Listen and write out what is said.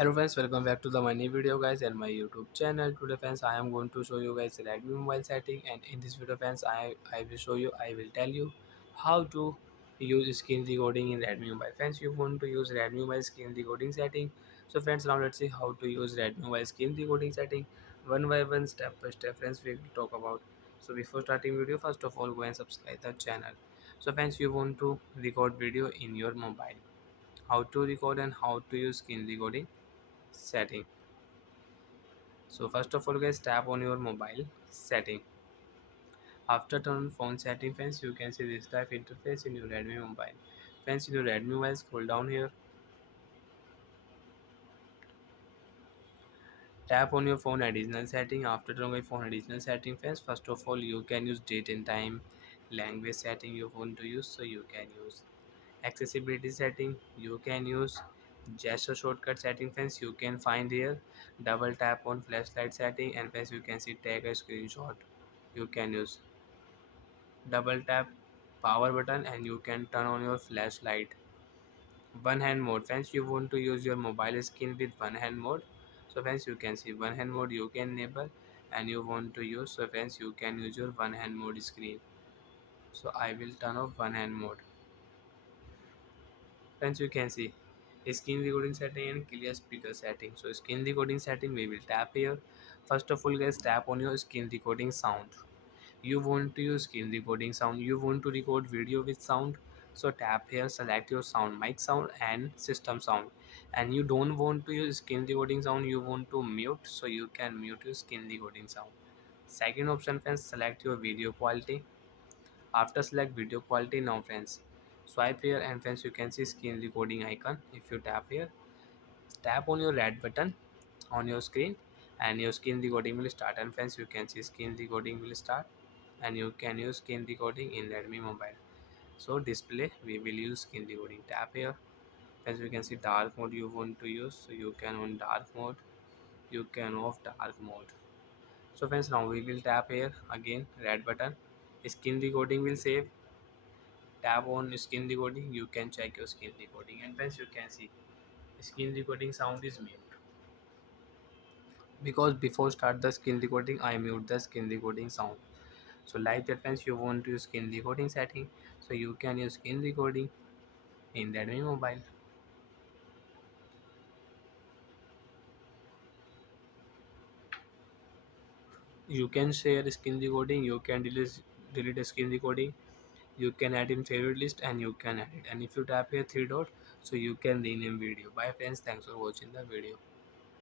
Hello friends, welcome back to the my new video guys and my YouTube channel. Today friends, I am going to show you guys Redmi mobile setting, and in this video friends, I will tell you how to use screen recording in Redmi mobile. Friends, you want to use Redmi mobile screen recording setting. So friends, now let's see how to use Redmi mobile screen recording setting one by one, step by step. Friends, we will talk about. So before starting video, first of all, go and subscribe the channel. So friends, you want to record video in your mobile. How to record and how to use screen recording setting. So first of all guys, tap on your mobile setting. After turn on phone setting friends, you can see this type interface in your Redmi mobile. Friends, in your Redmi mobile, scroll down here, tap on your phone additional setting. After turn on your phone additional setting friends, first of all you can use date and time, language setting you want to use, so you can use accessibility setting, you can use gesture shortcut setting friends, you can find here double tap on flashlight setting, and friends you can see take a screenshot, you can use double tap power button and you can turn on your flashlight. One hand mode friends, you want to use your mobile screen with one hand mode, so friends you can see one hand mode you can enable, and you want to use, so friends you can use your one hand mode screen. So I will turn off one hand mode. Friends, you can see screen recording setting and clear speaker setting. So screen recording setting, we will tap here. First of all guys, tap on your screen recording sound. You want to use screen recording sound, you want to record video with sound, so tap here, select your sound, mic sound and system sound. And you don't want to use screen recording sound, you want to mute, so you can mute your screen recording sound. Second option friends, select your video quality. After select video quality, now friends swipe here, and friends you can see screen recording icon. If you tap here, tap on your red button on your screen, and your screen recording will start. And friends you can see screen recording will start, and you can use screen recording in Redmi mobile. So display, we will use screen recording. Tap here, as you can see dark mode you want to use, so you can on dark mode, you can off dark mode. So friends, now we will tap here again red button, screen recording will save. Tap on screen recording, you can check your screen recording, and friends you can see screen recording sound is mute, because before start the screen recording I mute the screen recording sound. So like that friends, you want to use screen recording setting, so you can use screen recording in Redmi mobile. You can share screen recording, you can delete a screen recording, you can add in favorite list, and you can edit. And if you tap here three dot, so you can rename video. Bye friends, thanks for watching the video.